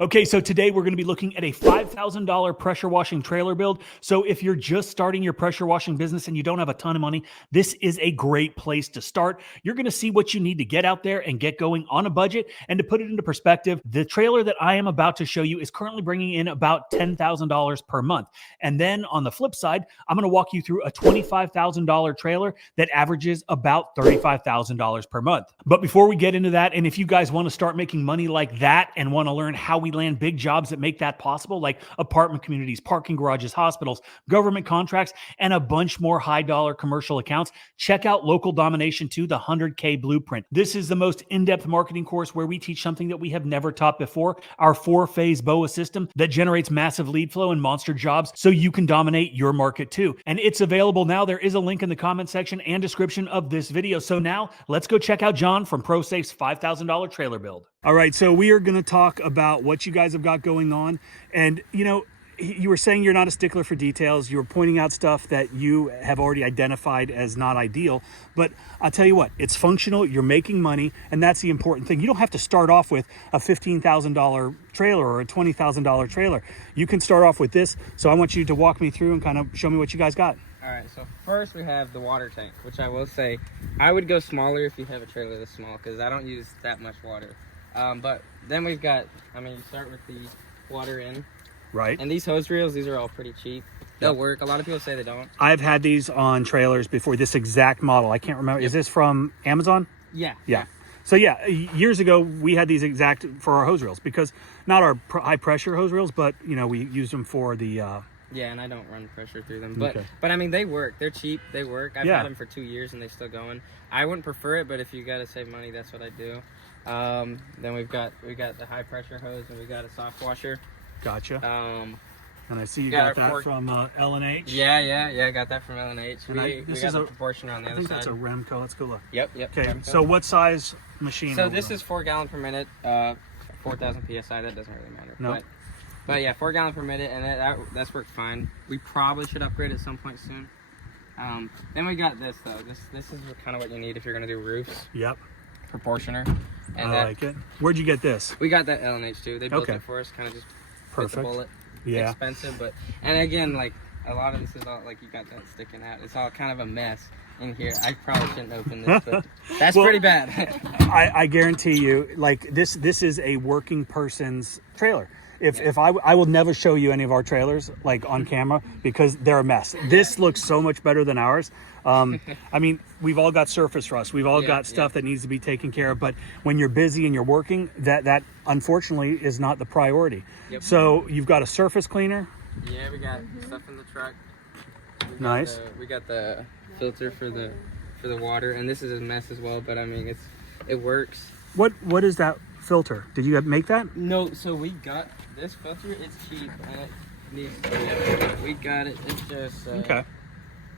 Okay, so today we're going to be looking at a $5,000 pressure washing trailer build. So if you're just starting your pressure washing business and you don't have a ton of money, this is a great place to start. You're going to see what you need to get out there and get going on a budget. And to put it into perspective, the trailer that I am about to show you is currently bringing in about $10,000 per month. And then on the flip side, I'm going to walk you through a $25,000 trailer that averages about $35,000 per month. But before we get into that, and if you guys want to start making money like that and want to learn how we land big jobs that make that possible, like apartment communities, parking garages, hospitals, government contracts, and a bunch more high dollar commercial accounts, check out Local Domination 2, the 100K Blueprint. This is the most in-depth marketing course where we teach something that we have never taught before, our 4-phase BOA system that generates massive lead flow and monster jobs so you can dominate your market too. And it's available now. There is a link in the comment section and description of this video. So now let's go check out John from ProSafe's $5,000 trailer build. All right, so we are going to talk about what you guys have got going on. And, you know, you were saying you're not a stickler for details. You were pointing out stuff that you have already identified as not ideal. But I'll tell you what, it's functional, you're making money, and that's the important thing. You don't have to start off with a $15,000 trailer or a $20,000 trailer. You can start off with this. So I want you to walk me through and kind of show me what you guys got. All right, so first we have the water tank, which I will say, I would go smaller if you have a trailer this small, because I don't use that much water. But then we've got, you start with the water in. Right. And these hose reels, these are all pretty cheap. They'll work. A lot of people say they don't. I've had these on trailers before, this exact model. I can't remember. Yep. Is this from Amazon? Yeah. Yeah. So yeah, years ago we had these exact for our hose reels, because not our high pressure hose reels, but you know, we used them for the yeah, and I don't run pressure through them, but I mean, they work. They're cheap. They work. I've had them for 2 years and they're still going. I wouldn't prefer it, but if you got to save money, that's what I do. Then we got the high pressure hose, and we got a soft washer. Gotcha. And I see you got that from L&H. Yeah, I got that from L&H. We got the proportioner on the other side. That's a Remco. Let's go look. Yep. Okay, Remco. so what size machine? So this is 4 gallon per minute, 4,000 PSI. That doesn't really matter. No. But yeah, 4 gallon per minute, and that's worked fine. We probably should upgrade at some point soon. Then we got this though. This is kind of what you need if you're gonna do roofs. Yep. Proportioner. And I like it. Where'd you get this? We got that L&H too. They built it for us, kind of just perfect. Bit the bullet. Yeah. Expensive, but and again, like a lot of this is all like you got that sticking out. It's all kind of a mess in here. I probably shouldn't open this, but that's pretty bad. I guarantee you, like this is a working person's trailer. If I will never show you any of our trailers like on camera because they're a mess. This looks so much better than ours. I mean, we've all got surface rust. We've all got stuff that needs to be taken care of. But when you're busy and you're working, that unfortunately is not the priority. Yep. So you've got a surface cleaner. Yeah, we got stuff in the truck. Nice. We got the filter for the water, and this is a mess as well. But I mean, it works. What is that filter? Did you make that? No, so we got this filter. It's cheap. We got it. It's just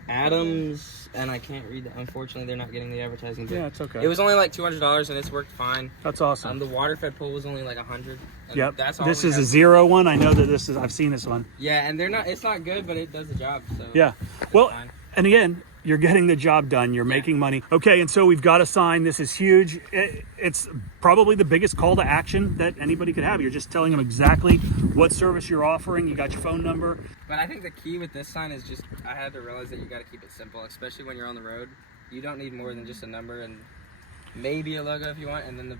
Adams, and I can't read that. Unfortunately, they're not getting the advertising. Yeah, it's okay. It was only like $200, and it's worked fine. That's awesome. The water fed pool was only like $100. Yep. That's all. This is a 0 one. I know that this is. I've seen this one. Yeah, and it's not good, but it does the job. So yeah. Well, fine. And again, you're getting the job done. You're making money. Okay, and so we've got a sign. This is huge. It's probably the biggest call to action that anybody could have. You're just telling them exactly what service you're offering. You got your phone number. But I think the key with this sign is just, I had to realize that you got to keep it simple, especially when you're on the road. You don't need more than just a number and maybe a logo if you want, and then the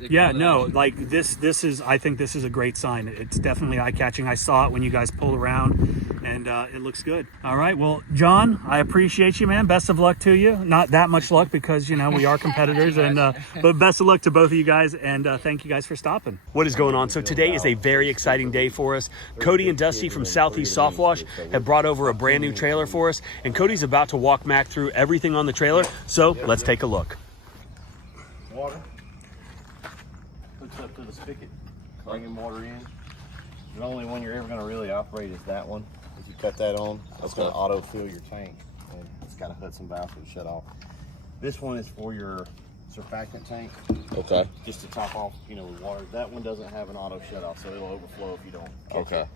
yeah, no, like this is, I think this is a great sign. It's definitely eye-catching. I saw it when you guys pulled around, and it looks good. All right, well, John, I appreciate you, man. Best of luck to you. Not that much luck because, you know, we are competitors, and but best of luck to both of you guys, and thank you guys for stopping. What is going on? So today is a very exciting day for us. Cody and Dusty from Southeast Soft Wash have brought over a brand new trailer for us, and Cody's about to walk Mac through everything on the trailer, so let's take a look. Water. Hooks up to the spigot, bringing water in. The only one you're ever going to really operate is that one. If you cut that on, that's going to auto fill your tank, and it's got a Hudson valve to shut off. This one is for your surfactant tank. Okay. Just to top off, you know, with water. That one doesn't have an auto shut off, so it'll overflow if you don't catch it.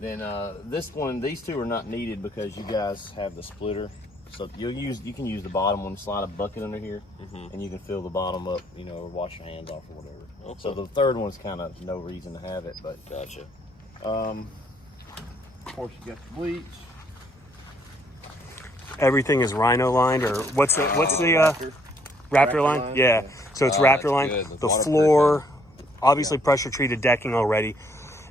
Then this one, these two are not needed because you guys have the splitter So you can use the bottom one, slide a bucket under here, and you can fill the bottom up, you know, or wash your hands off or whatever. Okay. So the third one's kind of no reason to have it, but gotcha. Of course, you got the bleach. Everything is rhino lined, or what's the Raptor line? Yeah. So it's Raptor line. The floor, obviously pressure treated decking already,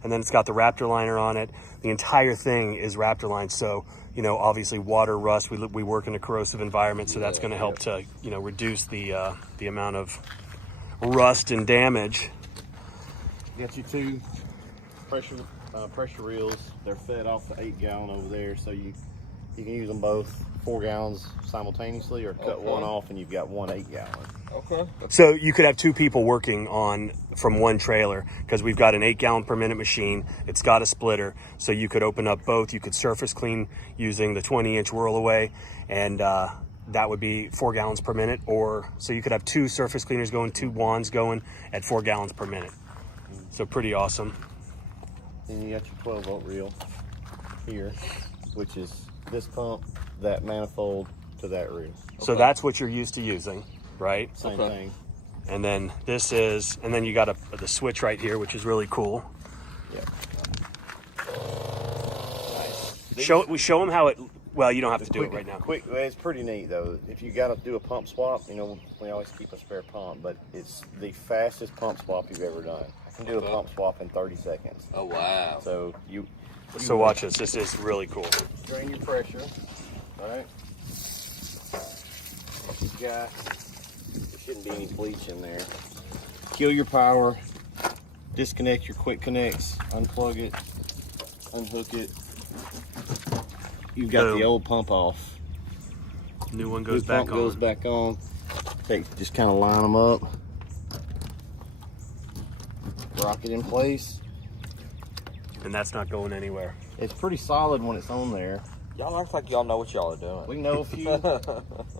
and then it's got the Raptor liner on it. The entire thing is Raptor line. So, you know, obviously water, rust. We work in a corrosive environment, so that's going to help to, you know, reduce the amount of rust and damage. You got your 2 pressure reels. They're fed off the 8-gallon over there, so you can use them both 4 gallons simultaneously, or cut one off and you've got 1 8-gallon. Okay. So you could have 2 people working from one trailer, because we've got an 8-gallon per minute machine. It's got a splitter, so you could open up both. You could surface clean using the 20-inch whirl away, and that would be 4 gallons per minute. Or so you could have 2 surface cleaners going, 2 wands going at 4 gallons per minute. So pretty awesome. And you got your 12-volt reel here, which is this pump, that manifold to that reel. So that's what you're used to using, right? Same thing. And then this is, and then you got the switch right here, which is really cool. Yeah. Nice. We show them how it. Well, you don't have to do it right now. It's pretty neat though. If you got to do a pump swap, you know, we always keep a spare pump, but it's the fastest pump swap you've ever done. I can do a pump swap in 30 seconds. Oh wow! So So watch this. This is really cool. Drain your pressure. All right. You got. There shouldn't be any bleach in there. Kill your power. Disconnect your quick connects. Unplug it. Unhook it. You've got the old pump off. New one goes back on. Goes back on. Just kind of line them up. Rock it in place. And that's not going anywhere. It's pretty solid when it's on there. Y'all act like y'all know what y'all are doing. We know a few.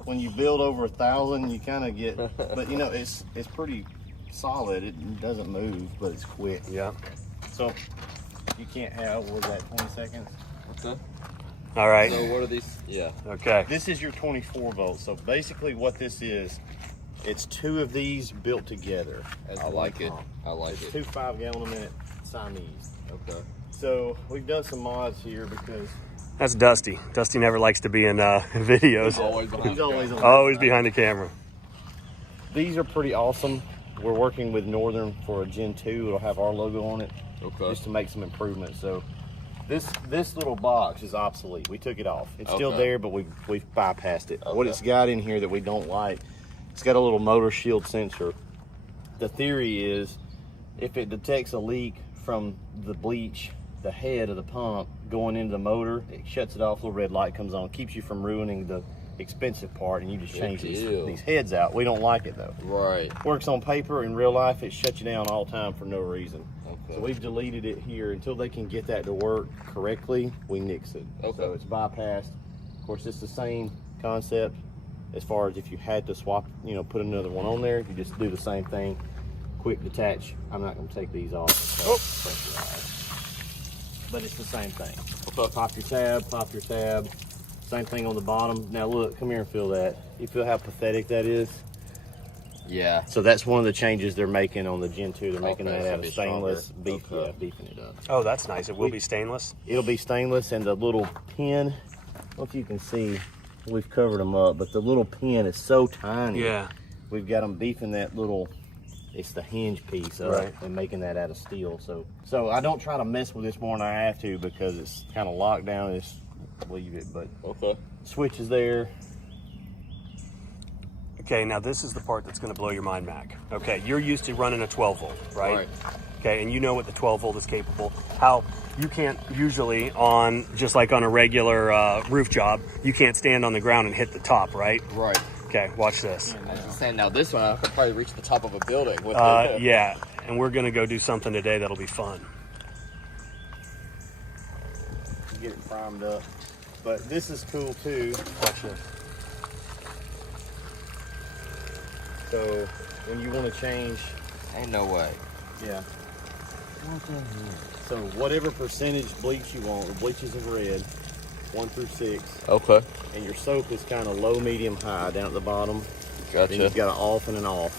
When you build over 1,000, you kind of get, but you know, it's pretty solid. It doesn't move, but it's quick. Yeah. So you can't have, what was that, 20 seconds? Okay. All right. So what are these? Yeah. Okay. This is your 24 volts. So basically what this is, it's 2 of these built together. I like it. I like it. 2 5-gallon a minute Siamese. Okay. So we've done some mods here because That's Dusty. Dusty never likes to be in videos. He's always behind the camera. Always behind the camera. These are pretty awesome. We're working with Northern for a Gen 2. It'll have our logo on it. Okay. Just to make some improvements. So this little box is obsolete. We took it off. It's still there, but we've bypassed it. What it's got in here that we don't like, it's got a little motor shield sensor. The theory is if it detects a leak from the bleach, the head of the pump going into the motor, it shuts it off, little red light comes on, keeps you from ruining the expensive part, and you just change these heads out. We don't like it though. Right. Works on paper. In real life, it shuts you down all the time for no reason. Okay. So we've deleted it here until they can get that to work correctly. We nix it. Okay. So it's bypassed. Of course, it's the same concept as far as if you had to swap, you know, put another one on there. You just do the same thing. Quick detach. I'm not going to take these off. But it's the same thing. Okay. Pop your tab. Same thing on the bottom. Now look, come here and feel that. You feel how pathetic that is? Yeah. So that's one of the changes they're making on the Gen 2. They're making that out of stainless, beefing it up. Oh, that's nice. It will be stainless? It'll be stainless, and the little pin, I don't know if you can see, we've covered them up, but the little pin is so tiny. Yeah. We've got them beefing that little, it's the hinge piece up and making that out of steel. So I don't try to mess with this more than I have to because it's kind of locked down. It's leave it, but switch is there. Okay, now this is the part that's going to blow your mind, Mac. Okay, you're used to running a 12 volt, right? Okay, and you know what the 12 volt is capable. How you can't usually on, just like on a regular roof job, you can't stand on the ground and hit the top, right? Right. Okay, watch this. I was just saying, now this one, I could probably reach the top of a building with yeah, and we're going to go do something today that'll be fun. Get it primed up. But this is cool too. Watch this. So when you want to change, ain't no way. Yeah. So whatever percentage bleach you want, the bleach is in red. 1 through 6. Okay. And your soap is kind of low, medium, high down at the bottom. Gotcha. Then you've got an off and an off.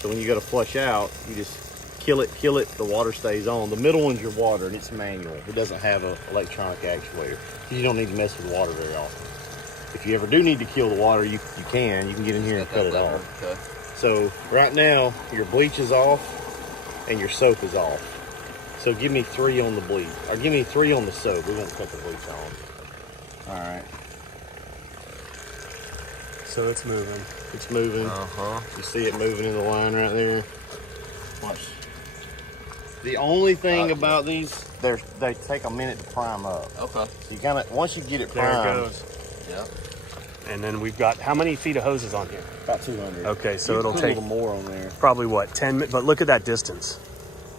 So when you go to flush out, you just kill it, the water stays on. The middle one's your water, and it's manual. It doesn't have an electronic actuator. You don't need to mess with water very often. If you ever do need to kill the water, you can get in here and cut it off. Okay. So right now, your bleach is off and your soap is off. So give me 3 on the bleach, or give me 3 on the soap. We won't cut the bleach on. All right. So it's moving. It's moving. You see it moving in the line right there. Watch. The only thing about these, they take a minute to prime up. Okay. So you kind of, once you get it There primed. it goes. Yeah. And then we've got, how many feet of hoses on here? About 200. Okay, so You it'll put take a little more on there. probably what, 10 minutes? But look at that distance.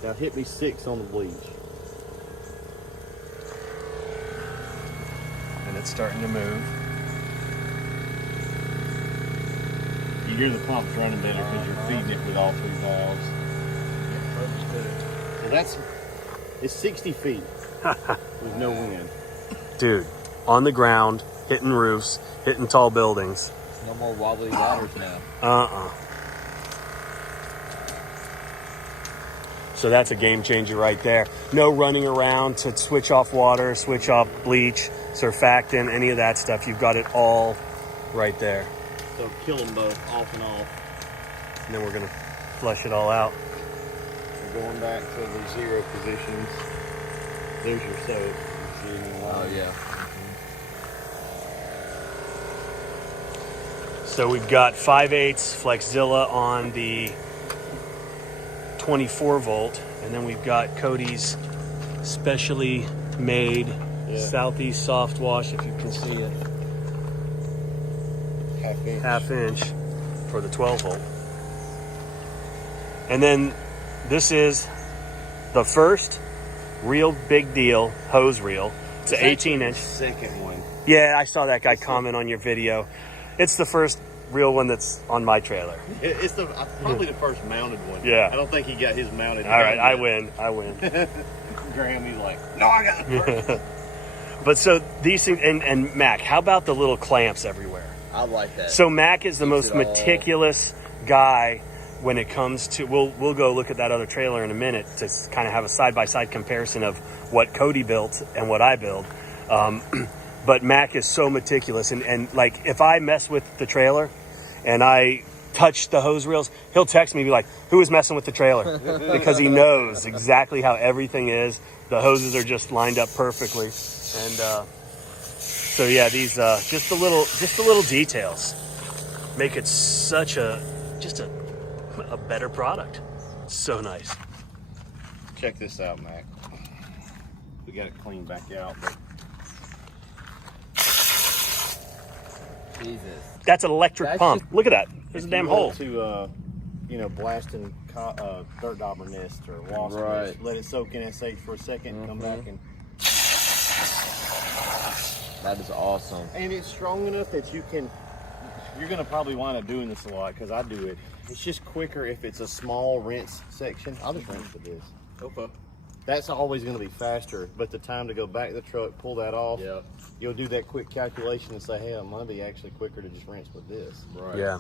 Now hit me 6 on the bleach. And it's starting to move. You hear the pump's running better because you're feeding it with all 3 valves. So it's 60 feet with no wind. Dude, on the ground, hitting roofs, hitting tall buildings. No more wobbly ladders now. So that's a game changer right there. No running around to switch off water, switch off bleach, surfactant, any of that stuff. You've got it all right there. So kill them both, off and off. And then we're gonna flush it all out. We're going back to the 0 positions. There's your soap. You see it in the line. Oh yeah. So we've got 5/8 Flexzilla on the 24 volt, and then we've got Cody's specially made Southeast soft wash, if you can see it, half inch for the 12 volt. And then this is the first real big deal hose reel. It's an 18 inch. Second one. Yeah, I saw that guy comment on your video. It's the first real one that's on my trailer. It's probably the first mounted one. Yeah. I don't think he got his mounted. All right, I win. Graham, he's like, no, I got it first. But so these things, and Mac, how about the little clamps everywhere? I like that. So Mac is the most it all- meticulous guy when it comes to, we'll go look at that other trailer in a minute to kind of have a side-by-side comparison of what Cody built and what I build. But Mac is so meticulous, and like if I mess with the trailer and I touch the hose reels, he'll text me and be like, who is messing with the trailer? Because he knows exactly how everything is. The hoses are just lined up perfectly. And so yeah, these just the little details make it such a better product. So nice. Check this out, Mac. We got it cleaned back out, but Jesus. That's an electric That's pump. just- Look at that. There's a if damn you hole. want to, blasting dirt dauber nest or wasp Right. nest, let it soak in SH for a second, and come back and. That is awesome. And it's strong enough that you're going to probably wind up doing this a lot because I do it. It's just quicker if it's a small rinse section. I'll just rinse with this. Okay. That's always going to be faster, but the time to go back to the truck, pull that off, Yeah. you'll do that quick calculation and say, hey, it might be actually quicker to just rinse with this. Right. Yeah.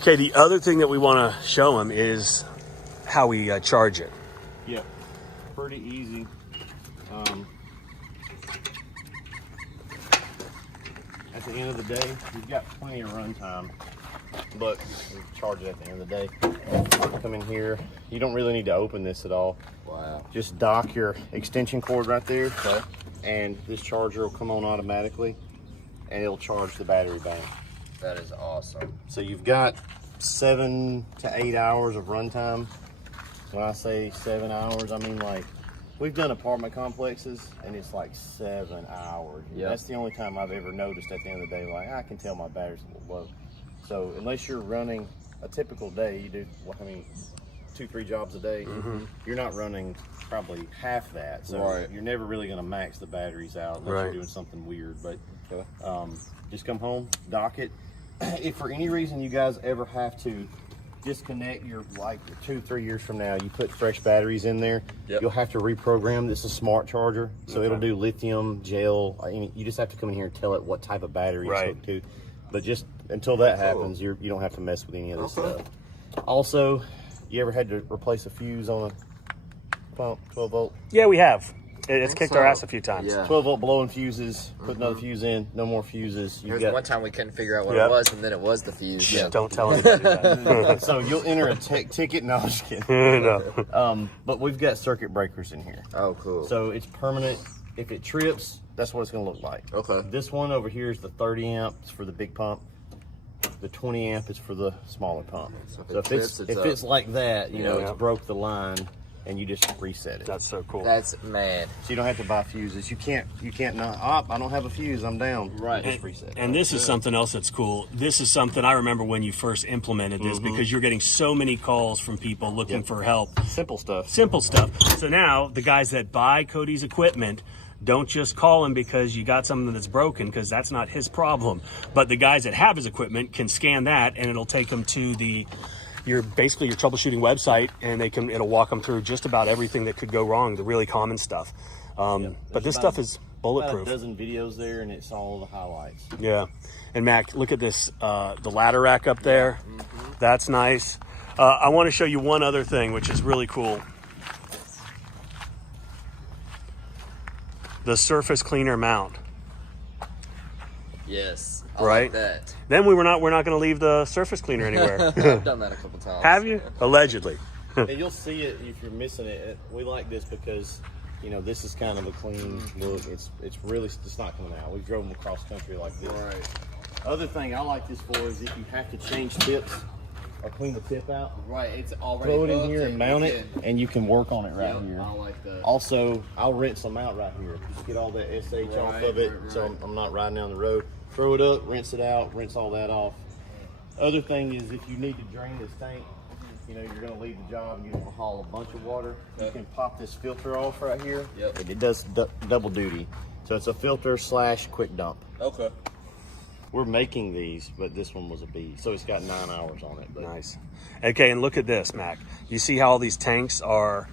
Okay, the other thing that we want to show him is how we charge it. Yep. Pretty easy. At the end of the day, you've got plenty of run time, but we charge it at the end of the day. Come in here. You don't really need to open this at all. Wow. Just dock your extension cord right there, and this charger will come on automatically, and it'll charge the battery bank. That is awesome. So you've got 7 to 8 hours of runtime. When I say 7 hours, I mean like we've done apartment complexes and it's like 7 hours. Yeah. That's the only time I've ever noticed at the end of the day, like I can tell my battery's a little low. So unless you're running a typical day, you do, 2-3 jobs a day, you're not running probably half that. So you're never really going to max the batteries out unless you're doing something weird. But just come home, dock it. If for any reason you guys ever have to disconnect your, like 2-3 years from now, you put fresh batteries in there, you'll have to reprogram. This is a smart charger, so it'll do lithium, gel. You just have to come in here and tell it what type of battery it's hooked to. But just until that happens, you don't have to mess with any of this stuff. Also, you ever had to replace a fuse on a pump, 12 volt? Yeah, we have. It's kicked our ass a few times. Yeah. 12 volt blowing fuses, put another fuse in, no more fuses. There was one time we couldn't figure out what it was, and then it was the fuse. Yeah. Don't tell anybody that. So you'll enter a ticket. No, I'm just kidding. No. But we've got circuit breakers in here. Oh, cool. So it's permanent. If it trips, that's what it's going to look like. Okay. This one over here is the 30 amp. It's for the big pump. The 20 amp is for the smaller pump. So if it's like that, you know, it's broke the line, and you just reset it. That's so cool. That's mad. So you don't have to buy fuses. You can't not, I don't have a fuse, I'm down. Right. Just reset it. And this is something else that's cool. This is something I remember when you first implemented this, because you're getting so many calls from people looking for help. Simple stuff. Simple stuff. So now the guys that buy Cody's equipment, don't just call him because you got something that's broken, because that's not his problem. But the guys that have his equipment can scan that, and it'll take them to your troubleshooting website, and it'll walk them through just about everything that could go wrong, the really common stuff. But this stuff is bulletproof. About a dozen videos there, and it's all the highlights. Yeah. And Mac, look at this, the ladder rack up there. That's nice. I want to show you one other thing, which is really cool. The surface cleaner mount. Yes. I Right? like that. Then we're not going to leave the surface cleaner anywhere. I've done that a couple times. Have you? Allegedly. And you'll see it if you're missing it. We like this because, you know, this is kind of a clean look. It's not coming out. We've driven across country like this. Right. Other thing I like this for is if you have to change tips or clean the tip out, Right. It's already throw it in hooked here and mount it, and you can work on it right here. I like that. Also, I'll rinse them out right here. Just get all that SH off of it, so I'm not riding down the road. Throw it up, rinse it out, rinse all that off. Other thing is if you need to drain this tank, you know, you're going to leave the job and you want to haul a bunch of water, you can pop this filter off right here. And it does double duty. So it's a filter / quick dump. Okay. We're making these, but this one was a B. So it's got 9 hours on it. But Nice. Okay, and look at this, Mac. You see how all these tanks are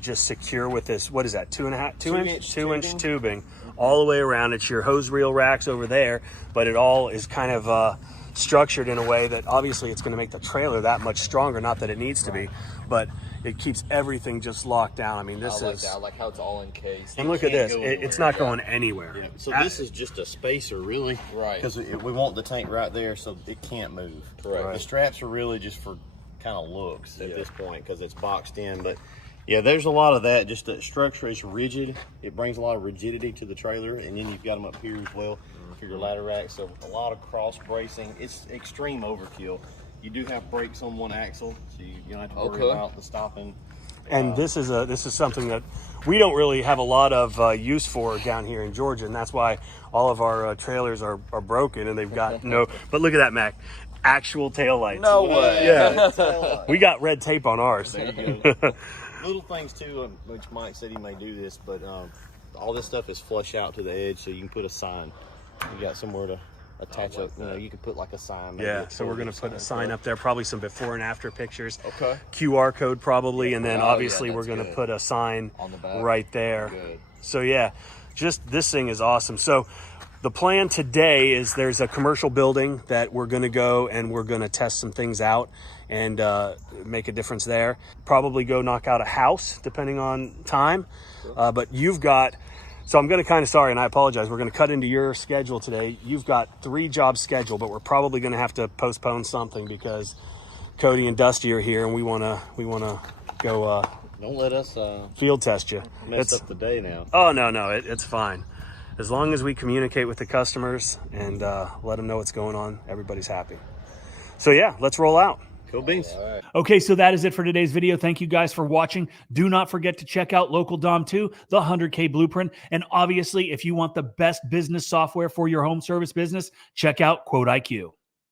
just secure with this, what is that, 2-inch tubing all the way around. It's your hose reel racks over there, but it all is kind of structured in a way that obviously it's going to make the trailer that much stronger. Not that it needs to be, but it keeps everything just locked down. I mean, this is... I like how it's all encased. And look at this. It's not going anywhere. Yeah. So this is just a spacer, really. Right. Because we want the tank right there so it can't move. Correct. The straps are really just for kind of looks at this point because it's boxed in. But yeah, there's a lot of that. Just the structure is rigid. It brings a lot of rigidity to the trailer. And then you've got them up here as well for your ladder rack. So a lot of cross bracing. It's extreme overkill. You do have brakes on one axle, so you don't have to worry about the stopping. And this is something that we don't really have a lot of use for down here in Georgia, and that's why all of our trailers are broken and they've got no. But look at that, Mac, actual taillights. No way. Yeah, we got red tape on ours. There you go. Little things too, which Mike said he may do this, but all this stuff is flush out to the edge, so you can put a sign. You got somewhere to attach up. You know, you could put like a sign. Yeah, so we're gonna put a sign up there, probably some before and after pictures. Okay. QR code probably, and then obviously we're gonna put a sign on the back right there. Good. So yeah, just this thing is awesome. So the plan today is there's a commercial building that we're gonna go and we're gonna test some things out and make a difference there. Probably go knock out a house depending on time. But you've got. So I'm going to kind of, sorry, and I apologize, we're going to cut into your schedule today. You've got 3 jobs scheduled, but we're probably going to have to postpone something because Cody and Dusty are here and we want to go Don't let us field test you. mess up the day now. Oh, no, it's fine. As long as we communicate with the customers and let them know what's going on, everybody's happy. So yeah, let's roll out. Cool beans. Okay, so that is it for today's video. Thank you guys for watching. Do not forget to check out Local Dom 2, the 100K Blueprint. And obviously, if you want the best business software for your home service business, check out 𝗂𝘂cie𝗁𝗲.